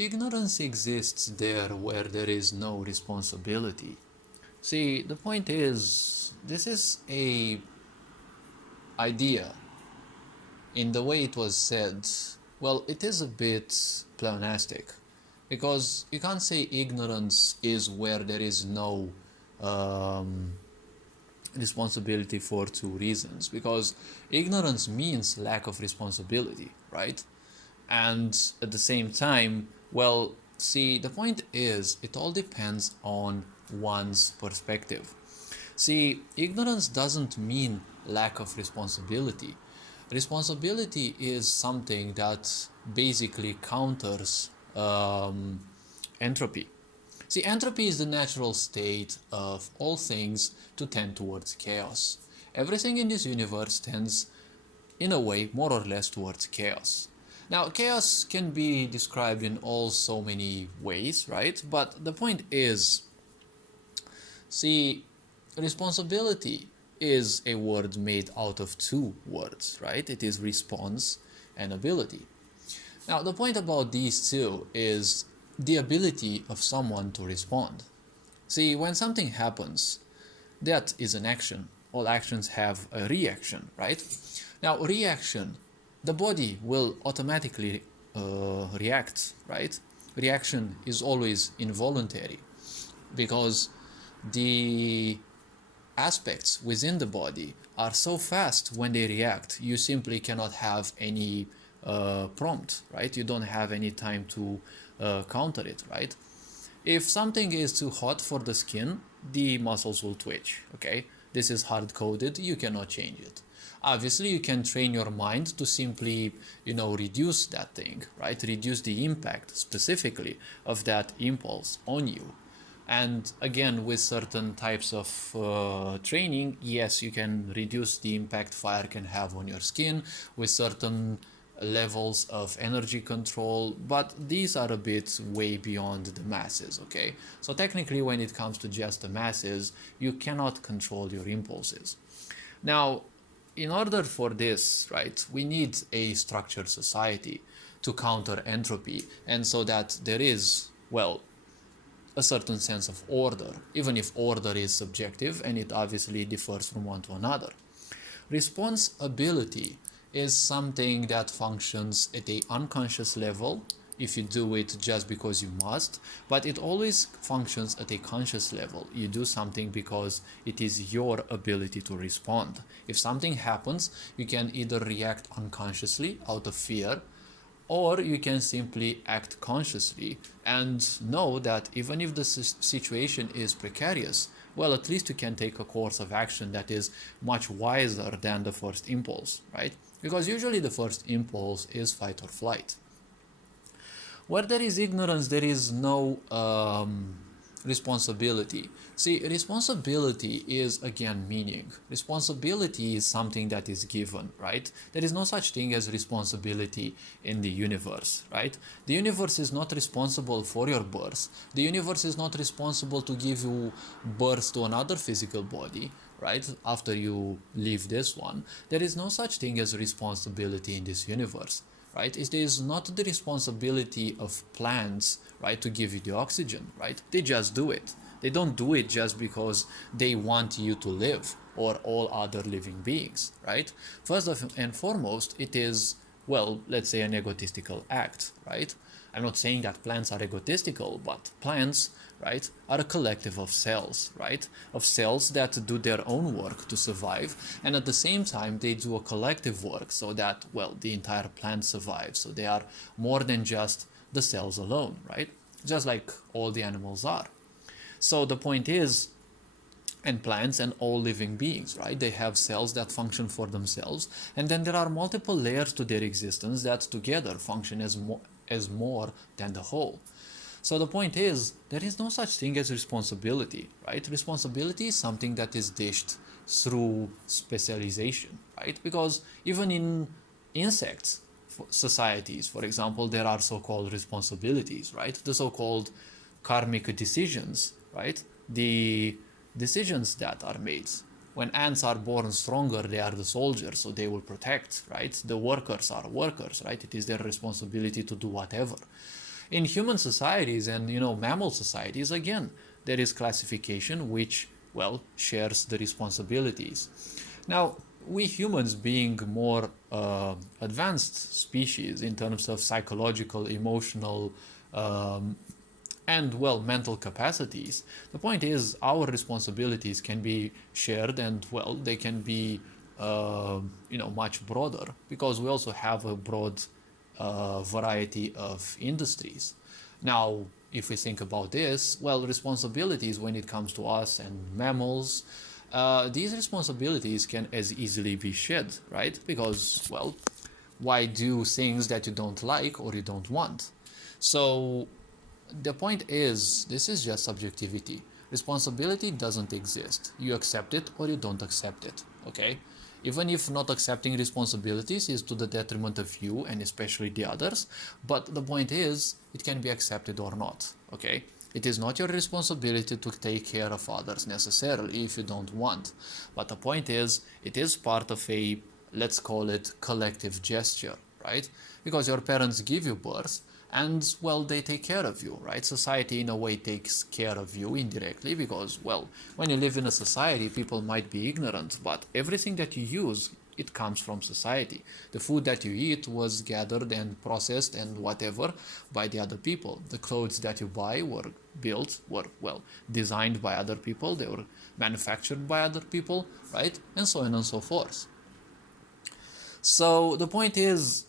Ignorance exists there where there is no responsibility. See, the point is, this is a idea in the way it was said. Well, it is a bit pleonastic because you can't say ignorance is where there is no um, responsibility for two reasons, because ignorance means lack of responsibility, right? And at the same time, well, see, the point is it all depends on one's perspective. See, ignorance doesn't mean lack of responsibility. Responsibility is something that basically counters entropy. See, entropy is the natural state of all things to tend towards chaos. Everything in this universe tends, in a way, more or less towards chaos. Now, chaos can be described in all so many ways, right? But the point is, see, responsibility is a word made out of two words, right? It is response and ability. Now, the point about these two is the ability of someone to respond. See, when something happens, that is an action. All actions have a reaction, right? Now, reaction, the body will automatically react, right? Reaction is always involuntary because the aspects within the body are so fast when they react, you simply cannot have any prompt, right? You don't have any time to counter it, right? If something is too hot for the skin, the muscles will twitch, okay? This is hard-coded, you cannot change it. Obviously, you can train your mind to simply, reduce that thing, right? Reduce the impact specifically of that impulse on you. And again, with certain types of training, yes, you can reduce the impact fire can have on your skin with certain levels of energy control, but these are a bit way beyond the masses, okay? So technically, when it comes to just the masses, you cannot control your impulses. Now, in order for this, right, we need a structured society to counter entropy, and so that there is, well, a certain sense of order, even if order is subjective and it obviously differs from one to another. Responsibility is something that functions at a unconscious level if you do it just because you must, but it always functions at a conscious level. You do something because it is your ability to respond. If something happens, you can either react unconsciously out of fear, or you can simply act consciously and know that even if the situation is precarious, well, at least you can take a course of action that is much wiser than the first impulse, right? Because usually the first impulse is fight or flight. Where there is ignorance, there is no responsibility. See, responsibility is again meaning. Responsibility is something that is given, right? There is no such thing as responsibility in the universe, right? The universe is not responsible for your birth. The universe is not responsible to give you birth to another physical body, right? After you leave this one. There is no such thing as responsibility in this universe, right? It is not the responsibility of plants, right, to give you the oxygen, right? They just do it. They don't do it just because they want you to live or all other living beings, right? First and foremost, it is, well, let's say an egotistical act, right? I'm not saying that plants are egotistical, but plants, right, are a collective of cells, right? Of cells that do their own work to survive, and at the same time they do a collective work so that, well, the entire plant survives. So they are more than just the cells alone, right? Just like all the animals are. So the point is, and plants and all living beings, right? They have cells that function for themselves, and then there are multiple layers to their existence that together function as more than the whole. So the point is, there is no such thing as responsibility, right? Responsibility is something that is dished through specialization, right? Because even in insects societies, for example, there are so-called responsibilities, right? The so-called karmic decisions, right? The decisions that are made. When ants are born stronger, they are the soldiers, so they will protect, right? The workers are workers, right? It is their responsibility to do whatever. In human societies and, mammal societies, again, there is classification which, well, shares the responsibilities. Now, we humans, being more advanced species in terms of psychological, emotional, and, well, mental capacities, the point is our responsibilities can be shared, and, well, they can be much broader, because we also have a broad variety of industries. Now, if we think about this, well, responsibilities when it comes to us and mammals, these responsibilities can as easily be shed, right? Because, well, why do things that you don't like or you don't want? So the point is, this is just subjectivity. Responsibility doesn't exist. You accept it or you don't accept it, okay? Even if not accepting responsibilities is to the detriment of you and especially the others, but the point is, it can be accepted or not, okay? It is not your responsibility to take care of others necessarily if you don't want. But the point is, it is part of a, let's call it, collective gesture, right? Because your parents give you birth, and, well, they take care of you, right? Society in a way takes care of you indirectly, because, well, when you live in a society, people might be ignorant, but everything that you use, it comes from society. The food that you eat was gathered and processed and whatever by the other people. The clothes that you buy were built, were, well, designed by other people, they were manufactured by other people, right? And so on and so forth. So the point is,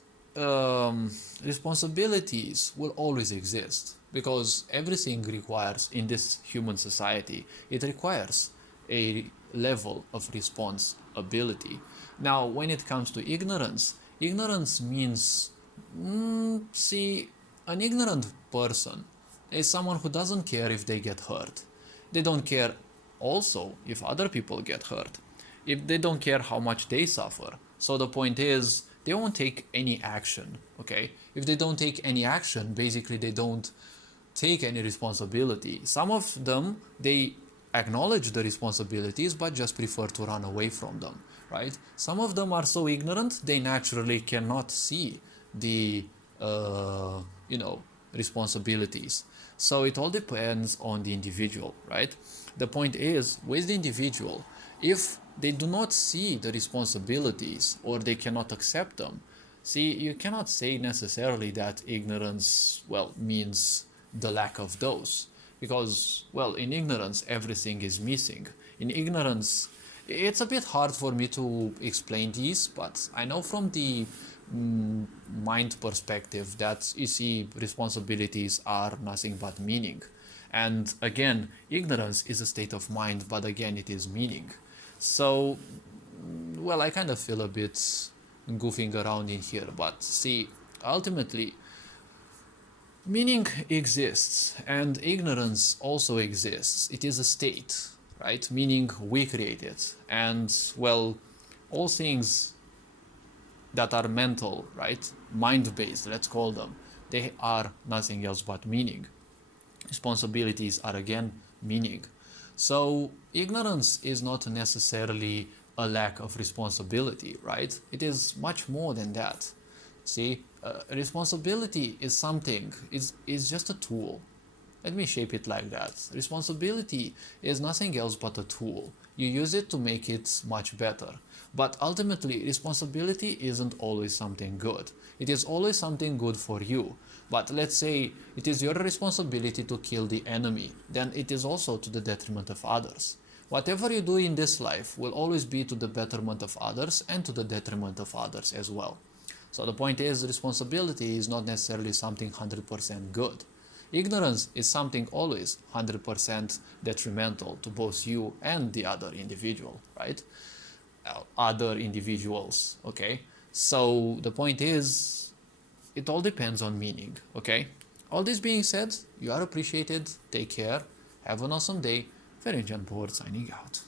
responsibilities will always exist, because everything requires, in this human society, it requires a level of responsibility. Now, when it comes to ignorance, ignorance means, see, an ignorant person is someone who doesn't care if they get hurt. They don't care also if other people get hurt. If they don't care how much they suffer. So the point is, they won't take any action, okay? If they don't take any action, basically they don't take any responsibility. Some of them, they acknowledge the responsibilities but just prefer to run away from them, right? Some of them are so ignorant, they naturally cannot see the, responsibilities. So it all depends on the individual, right? The point is, with the individual, if they do not see the responsibilities or they cannot accept them, see, you cannot say necessarily that ignorance, well, means the lack of those. Because, well, in ignorance, everything is missing. In ignorance, it's a bit hard for me to explain these, but I know from the mind perspective that, you see, responsibilities are nothing but meaning. And again, ignorance is a state of mind, but again, it is meaning. So, well, I kind of feel a bit goofing around in here, but see, ultimately, meaning exists and ignorance also exists. It is a state, right? Meaning we create it. And, well, all things that are mental, right? Mind-based, let's call them, they are nothing else but meaning. Responsibilities are again meaning. So ignorance is not necessarily a lack of responsibility, right? It is much more than that. See, responsibility is something, is just a tool. Let me shape it like that. Responsibility is nothing else but a tool. You use it to make it much better. But ultimately, responsibility isn't always something good. It is always something good for you. But let's say it is your responsibility to kill the enemy, then it is also to the detriment of others. Whatever you do in this life will always be to the betterment of others and to the detriment of others as well. So the point is, responsibility is not necessarily something 100% good. Ignorance is something always 100% detrimental to both you and the other individual, right? Other individuals, okay? So the point is, it all depends on meaning, okay? All this being said, you are appreciated, take care, have an awesome day. Ferenc Board signing out.